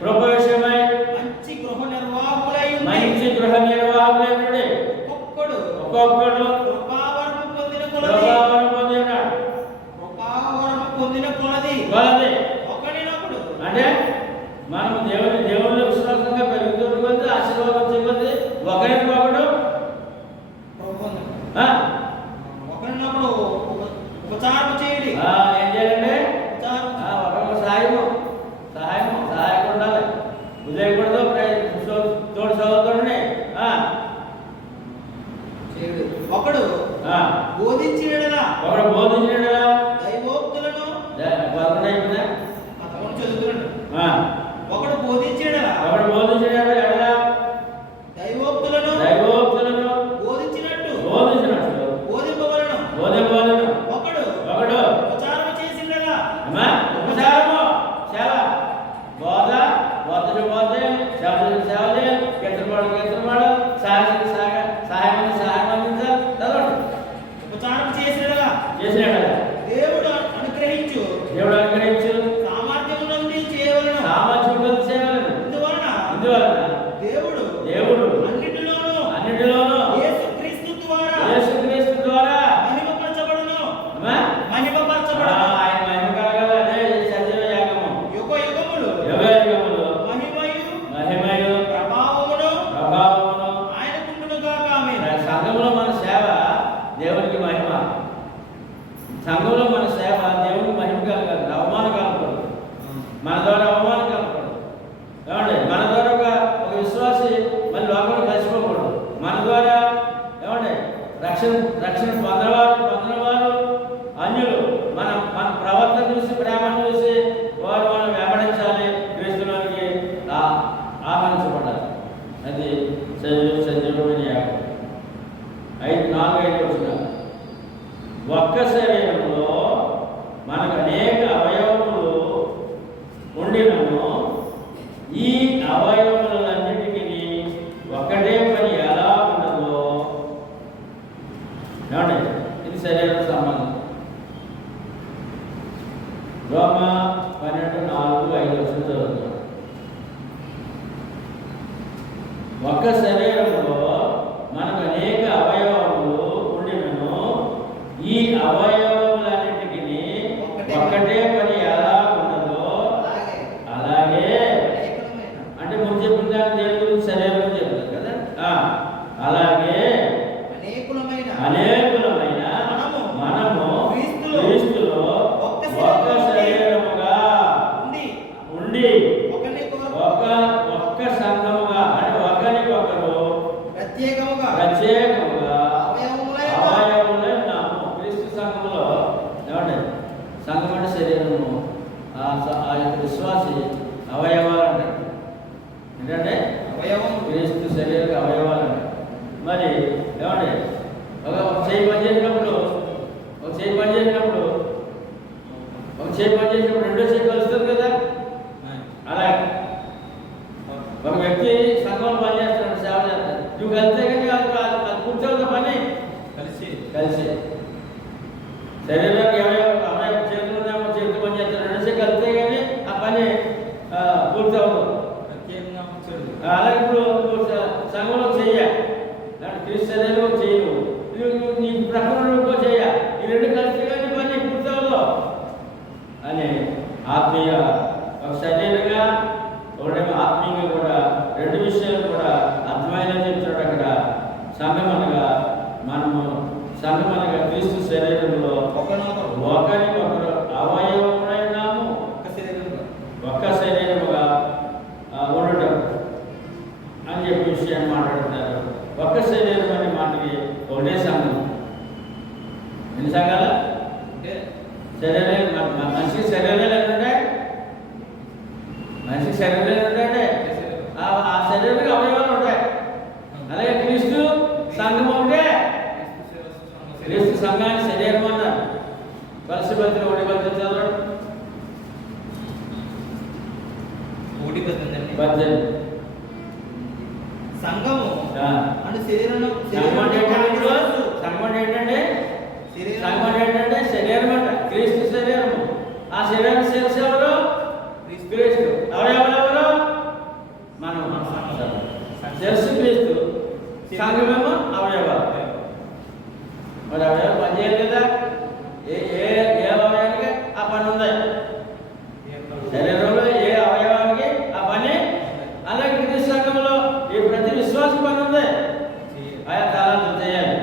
కృప విషయమై మంచి గృహ నిర్వాహకులై ఒక్కొక్కడు కృపావరము పొందిన కొలది ఒకరినొకడు. అంటే మనం దేవుళ్ళు విశ్వాసంగా పెరుగుతున్న కొద్ది, ఆశీర్వాదం వచ్చే కొద్ది ఒకరినొకడు ఉపచారం చేయండి. ఏం చేయాలండి? ఒకరికి సాయము అనుగ్రహించు. సామర్థ్యం నుండి చేయవలెను. సామర్థ్యం కొద్ది చేయవలెను. ఇందువలన దేవుడు అన్నిటిలోనూ యేసుక్రీస్తు ద్వారా యేసుక్రీస్తు ద్వారా మహిమపరచబడును. అమ్మా? మహిమపరచబడును. ఆయన మహిమ కలగాలి. అదే సజీవ యాగము. యుగయుగములు యుగయుగములు మహిమయు ప్రభావమును ఆయనకుండును గాక. ఆమేన్. సంఘంలో మన సేవ దేవునికి మహిమ. సంఘంలో మన సేవ దేవునికి మహిమ కలగాలి. అవమానం కలగకూడదు. మన ద్వారా అవమానం కలగకూడదు. ఏమండి? మన ద్వారా ఒక విశ్వాసి మళ్ళీ లోపల కలిసిపోకూడదు. మన ద్వారా ఏమండి రక్షణ పొందనవారు అన్యులు మన ప్రవర్తన చూసి ప్రేమను చూసి వారు మనం వెంబడించాలి. క్రీస్తులోనికి ఆహ్వానించబడాలి. అది సజీవమైన యాగం. 4-5 వచ్చిన ఒక్క శరీరంలో మనకు అనేక అవయవములు ఉండినను ఈ అవయవములన్నిటికీ ఒక్కటే పని ఎలా ఉండదో. ఏమండి? ఇది శరీరం సంబంధం. రోమా 12:4-5 వచ్చిన చదువుతాం. ఒక్క శరీరంలో మనకు అనేక అవయవములు ఉండినను ఈ అవయవములన్నిటికీ ఒక్కటే పని ఎలా ఉన్నదో అలాగే అంటే ముందు చెప్పిన దాన్ని దేని గురించి శరీరం చెప్పారు కదా. అలాగే అనేకులమైన మనము క్రీస్తులో ఒక్క శరీరముగా ఉండి ఒక్క సంఘముగా అంటే ఒకరికొకరు ప్రత్యేకముగా అవయవములై ఉన్నాము. క్రీస్తు సంఘములో ఏమండి? సంఘం అంటే శరీరము. ఆ యొక్క విశ్వాసి అవయవాలు అంటారు. ఏంటంటే క్రీస్తు శరీర అవయవాలు అంటారు. మరి ఏమండి? ఒక చేయి పని చేసినప్పుడు రెండో చేయి కలుస్తుంది కదా. అలా ఒక వ్యక్తి సంఘంలో పని చేస్తున్నాడు, సేవ చేస్తాడు. నువ్వు కలిస్తే కానీ అది కూర్చోవద్దు. పని కలిసి శరీరానికి అవయవ చేతులు ఉన్నామో చేతులు పని చేస్తాడు. రెండో చేయి కలిస్తే కానీ ఆ పని పూర్తి అవ్వదు. అలాగే ఇప్పుడు సంఘంలో చెయ్యాలి. క్రీస్తు శరీరంలో చేయను, నీ ప్రకృతిలో చేయ. ఈ రెండు కలిసి కానీ పని పూర్తి అవ్వదు అని ఆత్మీయ ఒక శరీరంగా ఒకటేమో ఆత్మీయంగా కూడా రెండు విషయాలు కూడా అర్థమైన చెప్తాడు అక్కడ. సంఘమనగా క్రీస్తు శరీరంలో ఒకరికొకరు అవయవములైనాము. ఒక్క శరీరముగా ఉండటం అని చెప్పి విషయాన్ని మాట్లాడుతున్నారు. ఒక్క శరీరం అనే మాటకి ఒకటే సంఘం. ఎన్ని సంఘాలు? శరీరం మనిషి శరీరాలు ఏంటంటే ఆ శరీరానికి అవయవాలు ఉంటాయి. అలాగే క్రీస్తు సంఘం ఉంటే క్రీస్తు సంఘాన్ని శరీరం అన్నారు. కలిసిబద్ధిన 1:18 చదవండి. 1:18 సంఘము అంటే శరీరం ఏంటంటే శరీరం అంట. క్రీస్తు శరీరము. ఆ శరీరాన్ని శిరస్సు ఎవరు? క్రీస్తు. ఎవరెవరు? మనం శిరస్సు క్రీస్తు, సంఘమేమో అవయవాలు. మరి అవయవాలు పని చేయాలి కదా. ఏ అవయవానికి ఆ పని ఉంది. శరీరంలో ఏ అవయవానికి ఆ పని. అలాగే క్రీస్తు సంఘంలో ఈ ప్రతి విశ్వాసం పని ఉంది. ఆయా కాలాలు చేయాలి.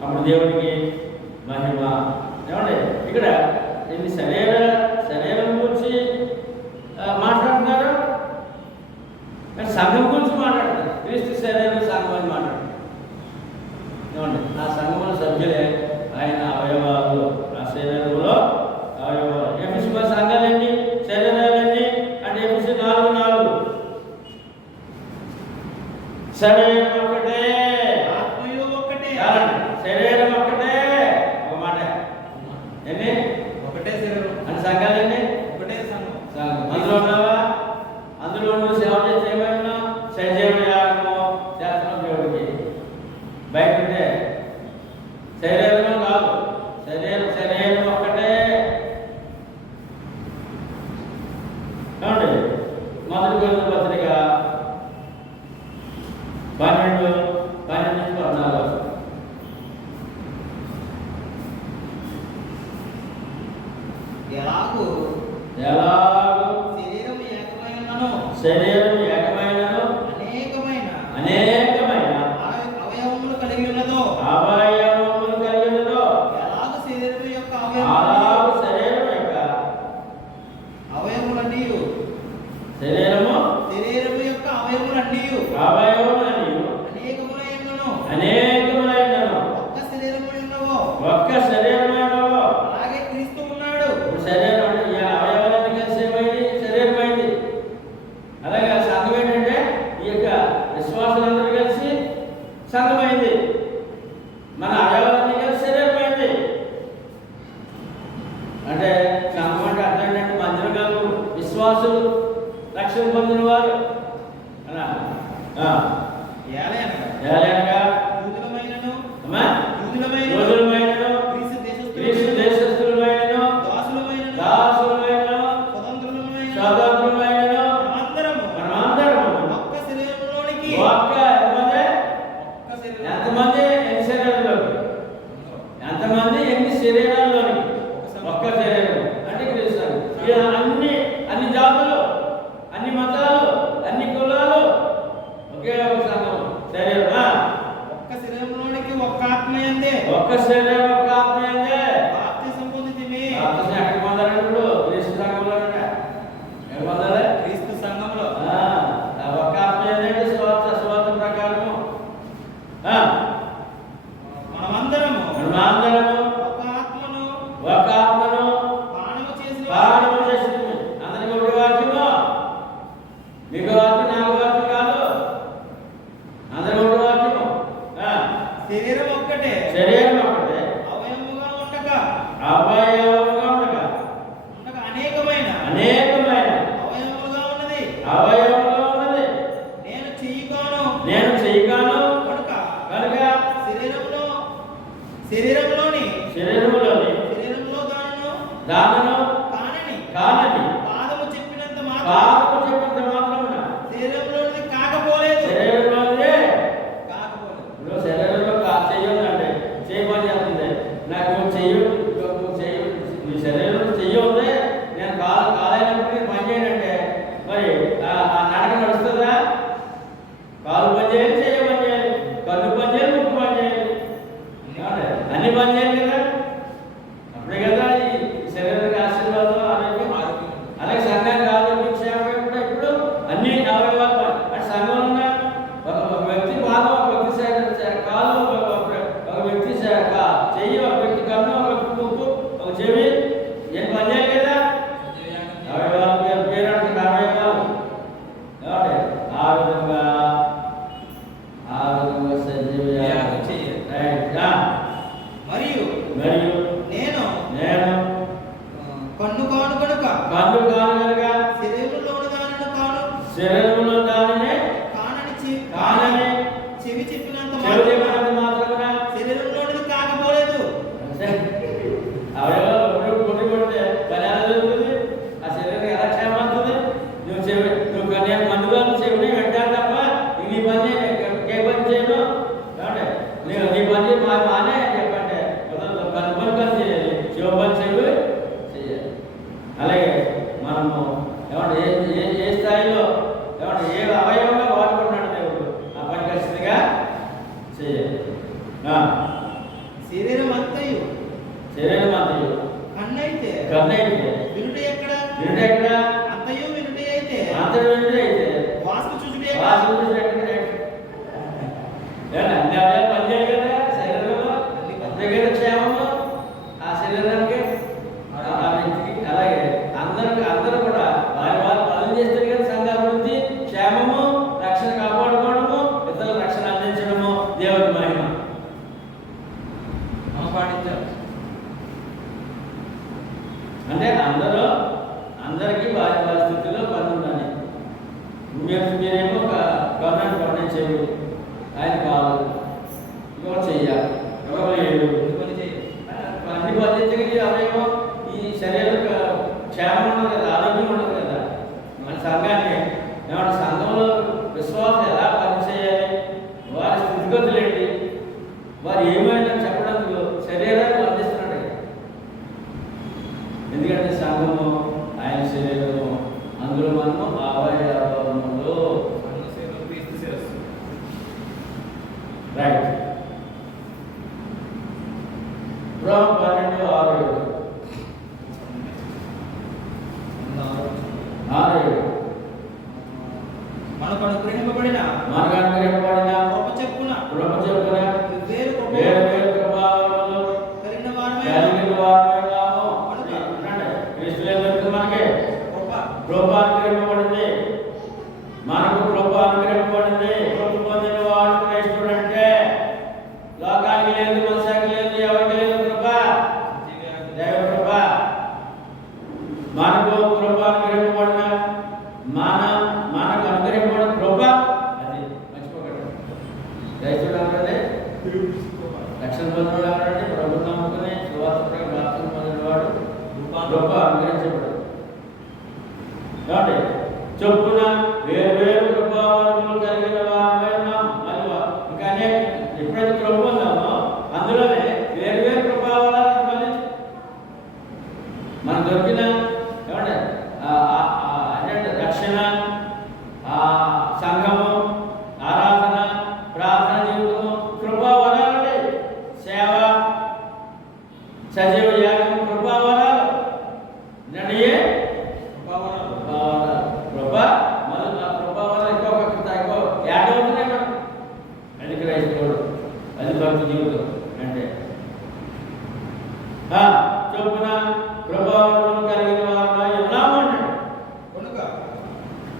అప్పుడు దేవుడికి మహిమ. ఏమండి? ఇక్కడ ఇది శరీరం గురించి మాట్లాడుతున్నారు, కానీ సంఘం గురించి మాట్లాడుతున్నారు. క్రీస్తు శరీరం సంఘం అని మాట్లాడుతున్నారు. ఏమండి? ఆ సంఘంలో సభ్యులే ఆయన అవయవాలు. ఆ శరీరంలో అవయవాలు. ఎఫెసు సంఘాలండి, శరీరాలండి అంటే ఎఫెసు 4:4 శరీరం ఒకటే, ఆత్మయు ఒకటే. శరీరం ఒకటే. ఒక మాట ఎన్ని? ఒకటే శరీరం అని సంఘాలండి ఒకటే సంఘం. అందులో ఉన్నావా? అందులో నువ్వు సేవ చేస్తే ఏమైనా సజీవ యాగము చేస్తున్నావు దేవుడికి. బయట ఉంటే శరీరం కాదు, శరీరం ఒక్కటే. ఎలాగూ ఎలాగూ శరీరం ఏకమైనను శరీరం ఏకమైనను అనేకమైన అవయవములు కలిగి ఉన్నదో అవయవములు కలిగి ఉన్నదో ఎలాగూ శరీరం యొక్క అలాగూ శరీరం యొక్క అవయవములన్నీ శరీరము యొక్క అవయవములన్నీ అనేకములైనను ఒక్క శరీరమైనవో ఒక్క శరీరమైనవో అలాగే క్రీస్తు ఉన్నాడు. శరీరం అంటే ఈ అవయవాలన్నీ కలిసి ఏమైంది? శరీరమైంది. అలాగే సంఘం ఏంటంటే ఈ యొక్క విశ్వాసాలందరూ కలిసి సంఘమైంది. మన అవయవాలన్నీ కలిసి శరీరమైంది. అంటే సంఘం అంటే అర్థం ఏంటంటే మందిరగాలు విశ్వాసులు రక్షణ పొందిన వారు ఏలైనగా యూదులమైనను అమ్మా యూదులమైనను యూదులమైనను గ్రీసు దేశస్థులమైనను దాసులమైనను స్వతంత్రులమైనను మనమందరము ఒక్క శరీరంలోనికి ఎంతమంది ఎన్ని శరీరాల్లోకి ఎన్ని శరీరాల్లోనికి ఒక్క శరీరం అంటే క్రీస్తు. అన్ని జాతులు, అన్ని మతాలు, అన్ని కులాలు ఒకే ఒక సంఘం శరీరం. ఒక్క శరీరంలోనికి ఒక్క ఆత్మయందే ఒక్క శరీరం ఒక్క ఆత్మయందే బాప్తిసం పొందితిమి. బాప్తిసం ఎక్కడ పొందాలంటే ఇప్పుడు క్రీస్తు సంఘంలో ఎక్కడ పొందాలి? క్రీస్తు సంఘంలో ఒక్క ఆత్మయందే స్వాత ప్రకారము మనమందరము ఒక ఆత్మను పానము చేసిన అందరికి ఒకటి వాక్యము. మీకు వాక్యం నాకు వాక్యం కాదు, అందరికి ఒకటి వాక్యము. శరీరం ఒక్కటే అవయవముగా ఉండగా అనేకమైన అవయవములుగా ఉన్నది. నేను చెయ్యగాను కనుక శరీరంలోని దానను కానని పాదము చెప్పినంత మాత్రమున శరీరంలోనిది కాకపోలేదు. ఇప్పుడు శరీరంలో చెయ్యండి, చేయమని చేస్తుంది. నాకు నీ శరీరంలో చెయ్యి నేను కాలైనప్పటికీ పని చేయనంటే మరి ఆ నడక నడుస్తుందా? కాలు పని చేయాలి, చెయ్యి పని చేయాలి, కన్ను పని చేయాలి, ముక్కు పని చేయాలి, అన్ని పని చేయాలి కదా. అప్పుడే కదా ఈ శరీరానికి ఆశీర్వాదం, ఆరోగ్యం. అలాగే సంఘానికి ఆరోగ్యం, క్షేమం కూడా ఇప్పుడు అన్ని అవయవాలు. అంటే సంఘంలో ఉన్న ఒక వ్యక్తి పాదం, ఒక వ్యక్తి కాలు, ఒక వ్యక్తి చెయ్యి, ఒక వ్యక్తి కన్ను, ఒక వ్యక్తి ముక్కు, ఒక చెవి, ఏం పని చేయాలి కదా. అవయవాలు పేరు అంటే అవయవాలు. ఆ విధంగా సజీవ మరియు నేను కన్ను కాను కనుక శరీరంలో దానిని కానని చెవి చెప్పినంత మాత్రమున శరీరంలోనిది కాకపోలేదు. అవయవాలు కొట్టి కొడితే పని ఎలా జరుగుతుంది? ఆ శరీరం ఎలా క్షేమవుతుంది? నువ్వు మందుగా చెవిని వెంటాడు తప్ప నీ పని ఏ పని చేయను. నీ పని మానే చెప్పంటే కన్ను పని చేయాలి, శివ పని చెవి చేయాలి. అలాగే మనము ఏమంటే ఏ స్థాయిలో ఏ అవయవంగా వాడుకుంటున్నాడు దేవుడు ఆ పని ఖచ్చితంగా చేయాలి. శరీరం అంతయు కన్నైతే వినుట ఎక్కడ? అంతయు వినుటే అయితే వాసన చూచుటే అన్ని అవయాలు పనిచేయాలి కదా శరీరంలో. అంతే కదా క్షేమము ఆ శరీరానికి, ఆ వ్యక్తికి. అలాగే అందరూ కూడా వారి పనులు చేస్తారు కదా. సంఘాభివృద్ధి, క్షేమము, రక్షణ కాపాడుకోవడము, ఇతరుల రక్షణ అందించడము దేవుడి మహిమ. అంటే అందరికీ వారి పరిస్థితుల్లో పని ఉండాలి. మీరేమో గవర్నమెంట్ చేయడు, ఆయన కావాలి, ఇంకొక చెయ్యాలి, ఎవరు లేడు, అన్ని పద్ధతికి అవేమో ఈ శరీరం క్షేమం ఉండదు కదా, ఆరోగ్యం ఉండదు కదా. మన సంఘాన్ని ఏమన్నా సంఘంలో విశ్వాసం ఎలా పనిచేయాలి, వారి స్థితిగతులు ఏంటి, వారు ఏమైనా చెప్పడానికి శరీరాన్ని వర్తిస్తున్నాడు. ఎందుకంటే సంఘం సంఘము ఆయన శరీరము, అందులో మనము అవయవములు. రైట్. రోమా 12:6-7. 6-7. మనకు అనుగ్రహింపబడిన కృప చెప్పున వేరు వేరు కృపావరములు కలిగిన వారమే కలిగిన వారమేగాము. క్రీస్తులో దొరికింది మనకి కృప అనుగ్రహింపబడింది. మనకు కృప అనుగ్రహింపబడింది. కృప పొందిన వాడు క్రైస్తుడు అంటే లోకానికి లేదు, మనసానికి లేదు, ఎవరికి లేదు కృప, దైవ కృప. మనకు కృప అనుగ్రహింపబడిన మనకు అనుగ్రహింపబడిన కృప అది మర్చిపోకండి. క్రైస్తుడు అంటే రక్షణ పొందినవాడు ఎవరంటే ప్రభు నమ్ముకుని సువార్త బాప్తిసం పొందినవాడు కృప అనుగ్రహించబడు. కాబట్టి చొప్పున వేరు వేరు కృపావరములు కలిగిన వారమైనాం. ఇంకా అనేక ఎప్పుడైతే కృప పొందామో అందులోనే వేరు వేరు కృపావరాలను మళ్ళీ మనకు దొరికిన ఏమంటే అంటే రక్షణ, సంఘము, ఆరాధన, ప్రార్థన జీవితము కృపావరాలండి. సేవ, సజీవ యాగం కృపావరాలు. నడియే కృప మనం ఆ కృపావరాలు ఎక్కువ యాడ్ అవుతున్నాయి మనం. అది క్రైస్తవుడు, అది భక్తి జీవితం అంటే చొప్పున కృపావరములు కలిగిన వారమై ఉన్నాము అన్నాడు.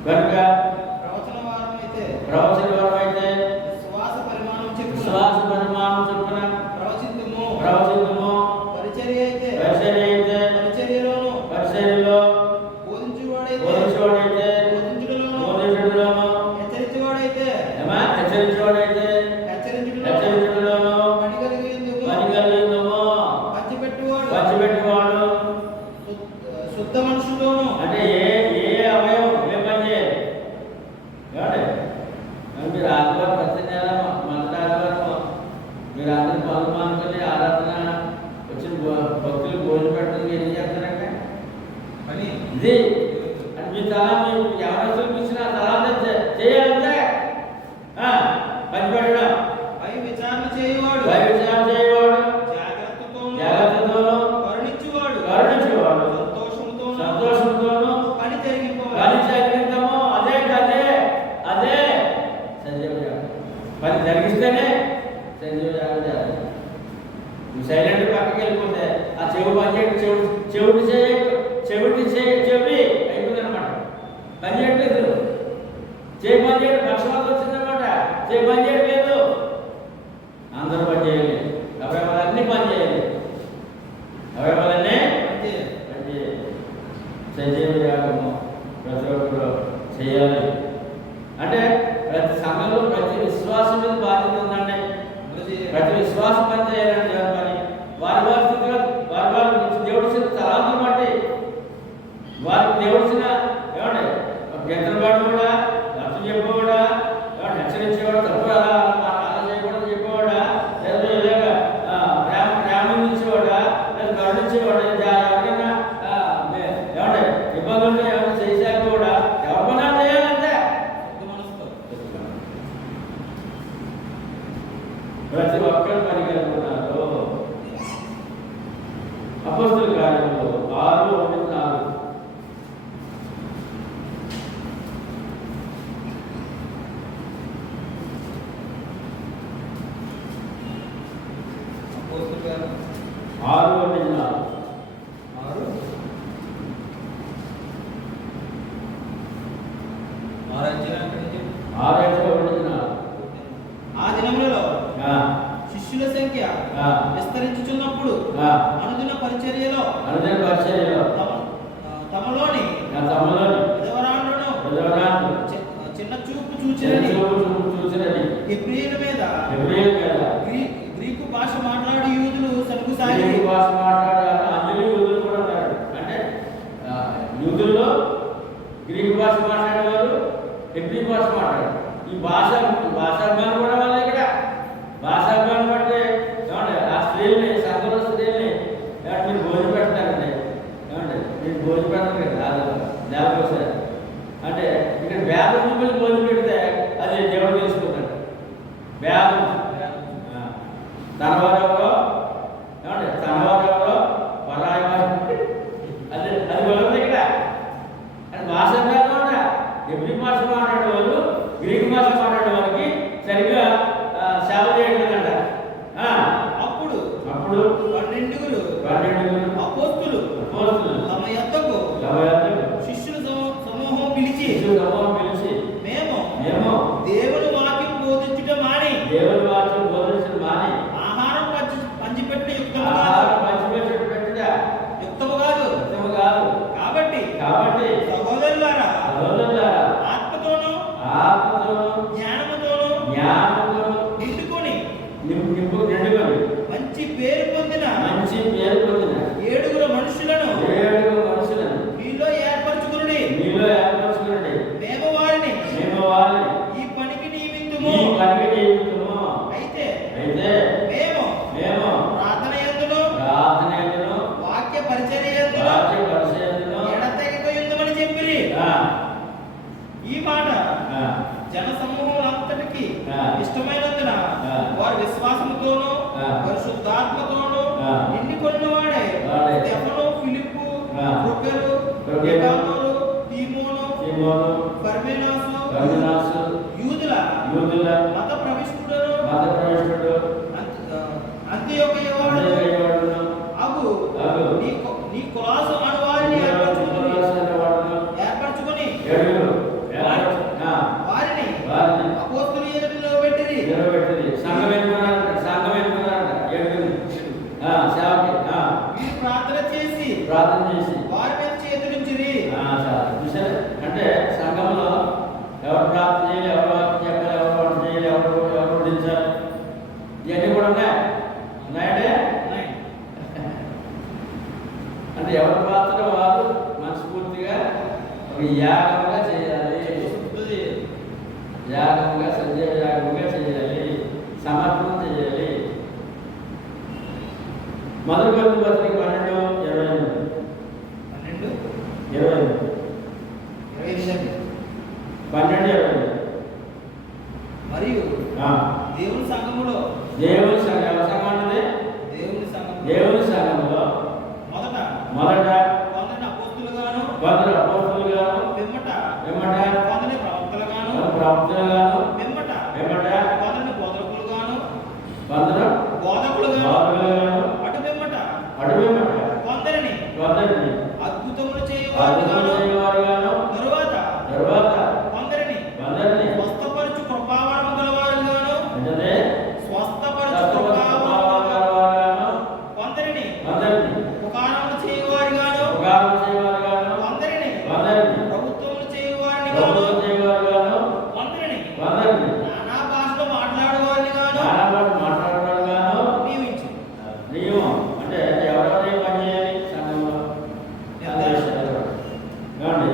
కనుక ప్రవచన వారమైతే విశ్వాస పరిమాణం చొప్పున ప్రవచింతుము. పరిచర్య అయితే పరిచర్యలో బోధించువాడైతే బోధించుటలోను హెచ్చరించువాడైతే హెచ్చరించుటలోను పని కలిగిందుము. పంచిపెట్టువాడు శుద్ధ మనుషులోను అంటే ఏ అవయవం ఏ పని చేయాలి. ఏమండి మీరు ఆదివారం ప్రతి నెల మొదటి ఆదివారం మీరు అందరి పనులు మానుకొని ఆరాధన వచ్చిన భక్తులు భోజనం పెట్టడానికి ఏం చేస్తారంటే పని ఇది అంటే మీ తల మీరు ఎవరు ఇచ్చిన తలా చేయాలంటే పని పెట్టడం. పై విచారణ చేయవాడు జాగ్రత్తతోనూ కరుణించేవాడు సంతోషంతోనూ పని పని జరిగిస్తాము. అదే సంజీవ యాగం. పని జరిగిస్తేనే సంజీవ యాగం చేయాలి. నువ్వు సైలెంట్ పక్కకి వెళ్ళిపోతే ఆ చెవి పని చేయడం చెవి అయిపోతుంది అనమాట. పని చేయట్లేదు. చేయి పని చేయడం పక్షవాతం వచ్చిందనమాట. చేయి పని చేయట్లేదు. అందరూ పని చేయాలి. అవయవాలన్నీ పని చేయాలి. అవయవాలన్నీ పని చేయాలి. సజీవ యాగము ప్రతి ఒక్కరు చేయాలి. అంటే ప్రతి సంఘంలో ప్రతి విశ్వాసం మీద బాధ్యత ఉందండి. ప్రతి విశ్వాసం పని చేయాలని చెప్పాలి. వారి స్థితిలో వారి దేవుడిసిన తలాంతులు బట్టి వారికి దేవుడిసిన ఏమంటే గెంతలవాడు కూడా అర్థం చెప్పేవాడా, హెచ్చరించేవాడు, తప్పు అలా చేయకూడదు చెప్పేవాడా, లేదా ఇలాగా ప్రేమించేవాడా, లేదా కరుణించేవాడా, ఎవరైనా ఏమంటే ఇబ్బందులు ఏమైనా చేశాక కూడా ఎవరి పని చేయాలంటే ప్రతి ఒక్కరు పని కలుగుతున్నారు. అపోస్తలుల కార్యములు 6:1-4. ఆ దినములలో శిష్యుల సంఖ్య విస్తరించుచున్నప్పుడు అనుదిన పరిచర్యలో తమలోని విధవరాండ్రును చిన్న చూపు చూచినది హెబ్రీయుల మీద గ్రీకు భాష మాట్లాడి యూదులు సనుగుసాగి యూదుల్లో గ్రీకు భాష మాట్లాడేవారు, హెబ్రీ భాష మాట్లాడారు. ఈ భాషాభిమానం కూడా వాళ్ళ ఇక్కడ భాషాభిమానం బట్టి ఏమంటే ఆ స్త్రీల్ని సంఘంలో స్త్రీల్ని మీరు భోజనం పెడతారండి. ఏమంటే మీరు భోజనం చూపెడతారు కదా అది నెలకు ఒకసారి. అంటే ఇక్కడ వేదం చూపించి భోజనం పెడితే అది దేవుడు తెలుసుకుంటాడు. వేదం తన వారెవరో ఏమంటే తన వారెవరో పరాయి వారు అది అది వస్తుంది ఇక్కడ. అది భాష భేదం అంట. ఎబ్రి భాష మాట్లాడే వాళ్ళు గ్రీక్ భాష మాట్లాడే వారికి సరిగ్గా సేవ చేయలేదంట. అప్పుడు అప్పుడు 12 12 అపోస్తులు తమ యొద్దకు శిష్యుల సమూహం పిలిచి మేము దేవుని వాక్యం బోధించడం మాని ఆహారం పంచిపెట్టిన యుక్తము కాదు. కాబట్టి సహోదరులారా ఆత్మతోనూ జ్ఞానముతోనూ నిండుకొని మంచి పేరు పొందిన 7 మనుషులను మీలో ఏర్పరచుకునుడి. మేము వారిని ఈ పనికి నియమింతుము. అయితే మేము ప్రార్థన యందును వాక్య పరిచర్య యందును ఎడతెగకయుందుమని చెప్పిరి. ఈ మాట జన సమూహం అంతటికి ఇష్టమైనందున వారు విశ్వాసముతోనూ పరిశుద్ధాత్మతోనూ నిండుకొనిన వాడే స్టెఫను, ఫిలిప్పు, ప్రొకరు, నికానోరు, తీమోను, పర్మెనాసు, యూదుల మత ప్రవిష్టుడు అంత్యోకయవాడు అగు నీ కొలాసు అను వారిని ఏర్పరచుకొని వారిని అపోస్తలుల ఎదుట నిలబెట్టిరి. వీరు ప్రార్థన చేసి వారి మీద చేతులుంచిరి. అంటే సంఘంలో ఎవరు ప్రార్థన చేయాలి, ఎవరు వాక్యం చెప్పాలి, ఎవరు వంట చేయాలి, ఎవరు వడ్డించాలి, ఇవన్నీ కూడా ఉన్నాయంటే అంటే ఎవరి పాత్ర వారు మనస్ఫూర్తిగా ఒక యాగంగా చేయాలి. యాగంగా సజీవ యాగంగా చేయాలి, సమర్పణ చేయాలి. మొదటి కొరింథీ పత్రిక 12:28 మరియు దేవుని సంఘములో దేవుని సంఘములో మొదట కొందరిని అపోస్తలుగాను పిమ్మట కొందరిని ప్రవక్తలుగాను పిమ్మట కొందరిని బోధకులుగాను అటు పిమ్మట కొందరిని అద్భుతములు చేయవారుగాను తరువాత కొందరిని స్వస్థపరచు కృపావరము గలవారుగాను కొందరిని ఉపకారములు చేయవారుగాను కొందరిని ప్రభుత్వములు చేయవారినిగాను కొందరిని నానా భాషలో మాట్లాడేవారిని గాను నియమించు. అంటే ఎవరెవరు పని చేయాలి సంఘంలో?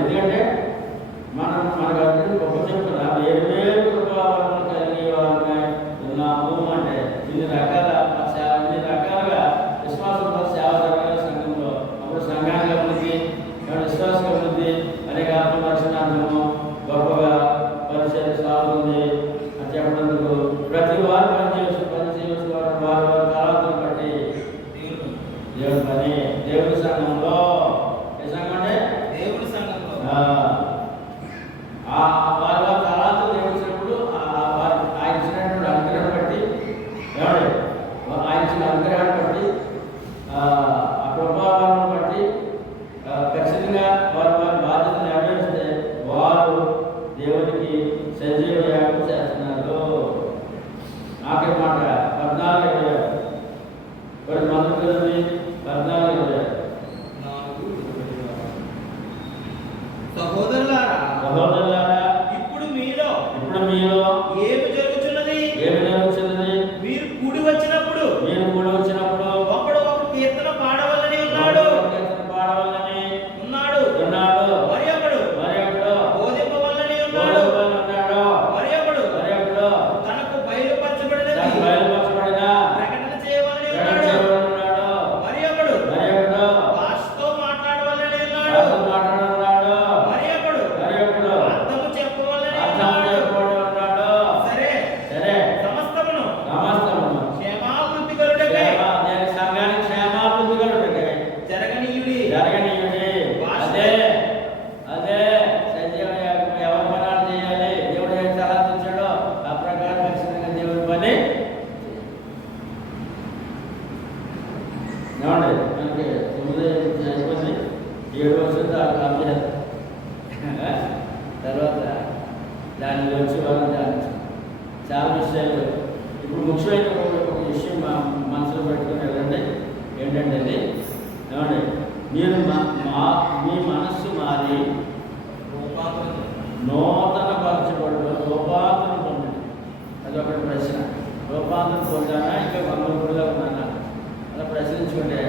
ఎందుకంటే మనకు గొప్ప చెప్తున్నా వేరు కృపావరములు కలిగే వారిని ఉన్నాము. అంటే ఇన్ని రకాలుగా విశ్వాసంతో సేవ జరగాలి సంఘంలో. అప్పుడు సంఘానికి అభివృద్ధి, విశ్వాసం అభివృద్ధి, అనేక ఆత్మరక్షణార్థము గొప్పగా పరిచయం సాగుతుంది అని చెప్పడందుకు ప్రతి వారు పనిచేయవలసిన వారి తలాంతులను బట్టి దేవుని పని. దేవుని సంఘంలో ఏ సంఘం అంటే దేవుని సంఘంలో వారి తలాంతులు దేవుడిచ్చినప్పుడు ఆయన ఇచ్చినటువంటి అనుగ్రహం బట్టి ఆయన ఇచ్చిన అనుగ్రహాన్ని బట్టి ఆ ప్రభావాలను బట్టి ఖచ్చితంగా వారి బాధ్యత నెరవేరిస్తే వారు దేవునికి సజీవ యాగం చేస్తున్నారు. ఆఖరి మాట 14:26 మొదటి 14:26 సహోదరులారా ఇప్పుడు మీలో ఏమి జరుగుతున్నది? మీరు కూడి వచ్చినప్పుడు ఒకడు ఒక కీర్తన పాడవలని ఉన్నాడు. మరి ఒకడు బోధింపవలని ఉన్నాడు. మరి ఒకడు తనకు బయలుపరచబడినది ప్రకటన చేయవలని ఉన్నాడు. మరి ఒకడు భాషతో మాట్లాడవలని ఉన్నాడు. దాని గురించి వాళ్ళు చాలా విషయాలు ఇప్పుడు ముఖ్యమైన ఒక విషయం మనసులో పెట్టుకుని వెళ్ళండి. ఏంటంటే అది ఏమండి, మీరు మీ మనస్సు మారి నూతన పరచబడు రూపాంతరం పొందండి. అది ఒకటి ప్రశ్న. రూపాంతరం పొందానా ఇంకా మంగళపూడిలో ఉన్నానా అలా ప్రశ్నించుకుంటే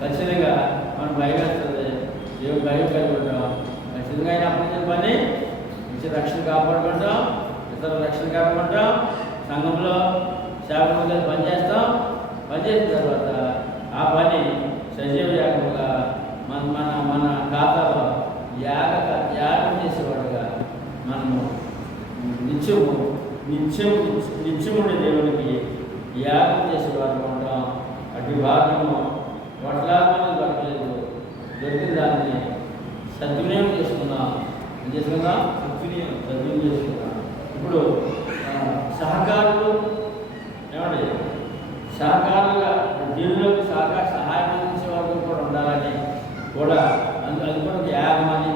ఖచ్చితంగా మనం భయం వేస్తుంది. దేవుడు భయం కలిగి ఉంటాం. ఖచ్చితంగా ఆయన అప్పగించిన పని ఇచ్చి రక్షణ కాపాడుకుంటాం, ఇతరుల రక్షణ కాపాడుకుంటాం, సంఘంలో సేవకులుగా పనిచేస్తాం. పనిచేసిన తర్వాత ఆ పని సజీవ యాగముగా మన మన మన ఖాతాలో యాగం చేసేవాడుగా మనము నిత్యముడి దేవునికి యాగం చేసేవాడు ఉంటాం. అటు భాగము కొట్లాత్మని దొరకలేదు, దొరికిన దాన్ని సద్వినియోగం చేసుకున్నాం. ఏం చేసుకున్నాం? సద్వినియోగం చేసుకున్నాం. ఇప్పుడు సహకారులు ఏమండి, సహకారులుగా దీనిలోకి సహాయం అందించే వాళ్ళు కూడా ఉండాలని కూడా అది కూడా ఒక యాగం అని